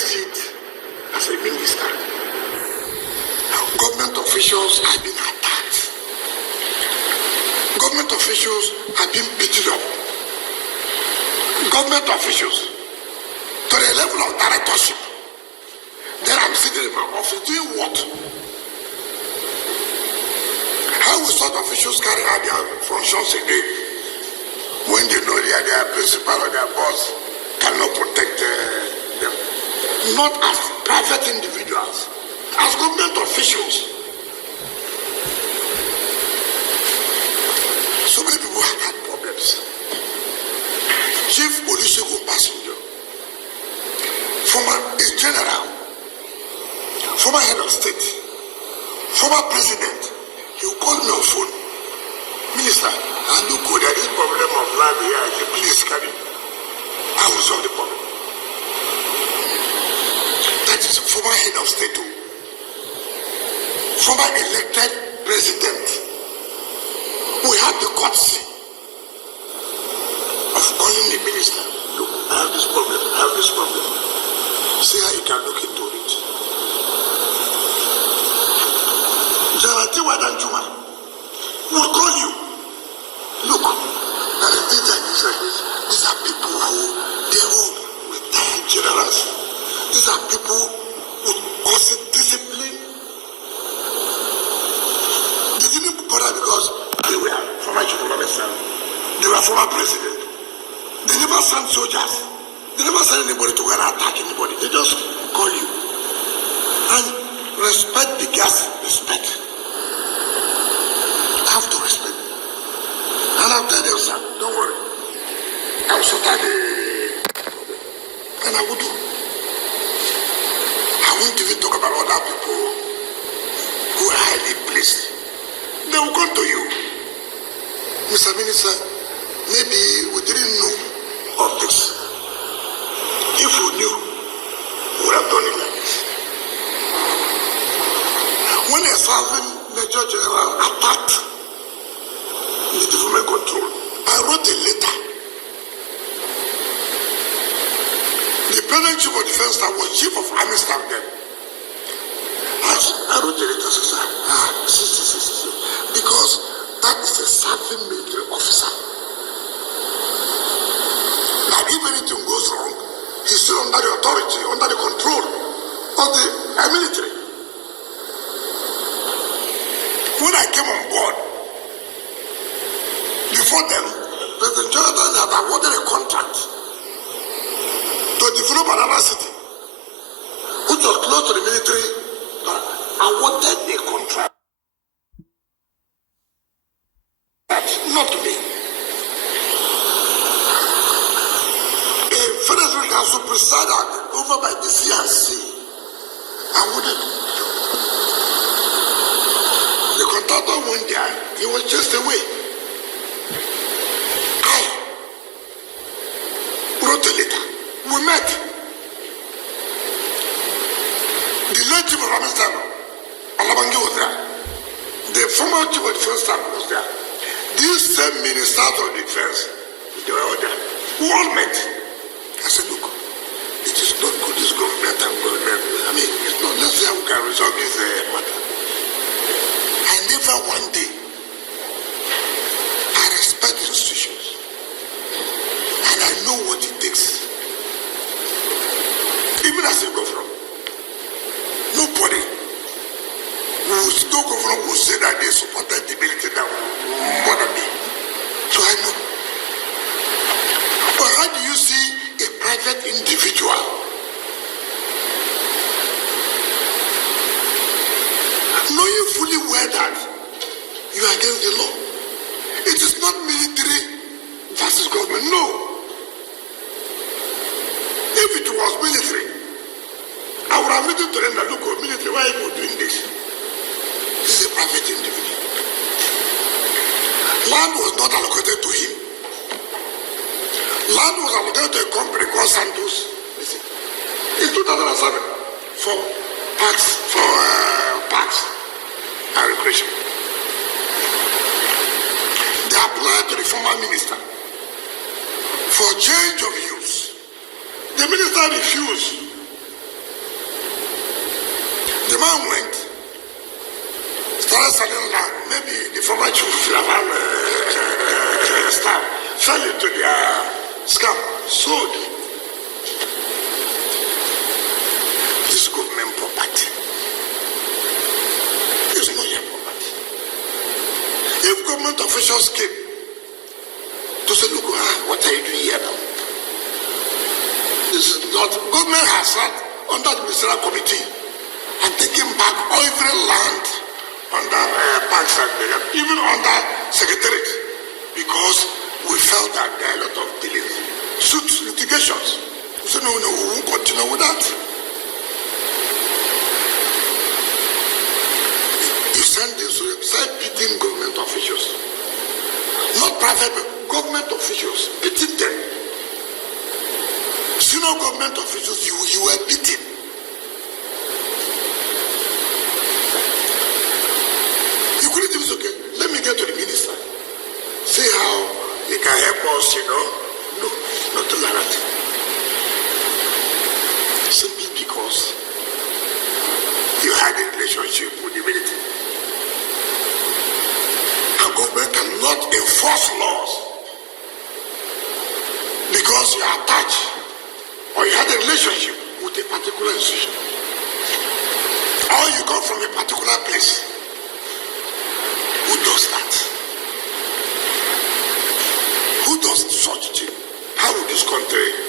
seat as a minister. Government officials have been attacked. Government officials have been beaten up. Government officials to the level of directorship. Then I'm sitting in my office doing what? How will such officials carry out their functions again when they know their principal or their boss cannot protect them? Not as private individuals, as government officials. So many people have had problems. Chief Olusegun Obasanjo, former general, former head of state, former president, he will call me on phone. Minister, I look good at this problem of land here. Please can you? I will solve the problem. That is former head of state, former elected president. We have the courtesy of calling the minister. Look, I have this problem. I have this problem. See how you can look into it. Jarati Wadanjuma will call you. Look, there is this and this and this. These are people who they all retired generals. These are people with also discipline. They didn't bother because they were former chief of officer. They were former president. They never sent soldiers. They never sent anybody to go and attack anybody. They just call you. And respect the gas, respect. I have to respect. And I'll tell them, sir, don't worry. I will sort out the problem. And I will do. I won't even talk about other people who are highly placed. They will come to you. Mr. Minister, maybe we didn't know of this. If we knew, we would have done it like this. When a serving Major General attacked the development control, I wrote a letter. The present chief of defense staff was chief of army staff then. I wrote a letter, sir. Because that is a serving military officer. Now, if anything goes wrong, he's still under the authority, under the control of the military. When I came on board, before then, President Jonathan had awarded a contract to develop another city, which was close to the military, awarded a contract. Not to me. A federal council presided over by the CNC awarded the contractor went there, he was just away. I wrote a letter. We met. The late chief of army staff, Alabangi, was there. The former chief of defense staff was there. These same ministers of defense, they were all there. We all met. I said, look, it is not good, this government and government. I mean, it's not, let's see how we can resolve this matter. I never one day, I respect institutions. And I know what it takes. Even as a governor, nobody no governor will say that they supported the military that more than me. So I know. But how do you see a private individual knowing fully well that you are against the law? It is not military versus government, no. If it was military, I would have written to them that, look, military, why are you doing this? This is a private individual. Land was not allocated to him. Land was allocated to a company called Santos. In 2007, for parks and recreation. They applied to the former minister for change of use. The minister refused. man went, started selling land. Maybe the former chief staff fell into their scam, sold. This government property. This is not your property. If government officials came to say, look, what are you doing here now? This is not, government has sat under the ministerial committee and taken back every land under parks and even under secretariat, because we felt that there are a lot of delays, suits, litigations. We said, no, we won't continue with that. You send this, start beating government officials, not private, but government officials, beating them. Senior government officials, you were beaten. You couldn't even say, okay, let me get to the minister. See how he can help us, No, not to like that. Simply because you had a relationship with the military. And government cannot enforce laws because you are attached or you had a relationship with a particular institution, or you come from a particular place. Who does that? Who does such thing? How would this country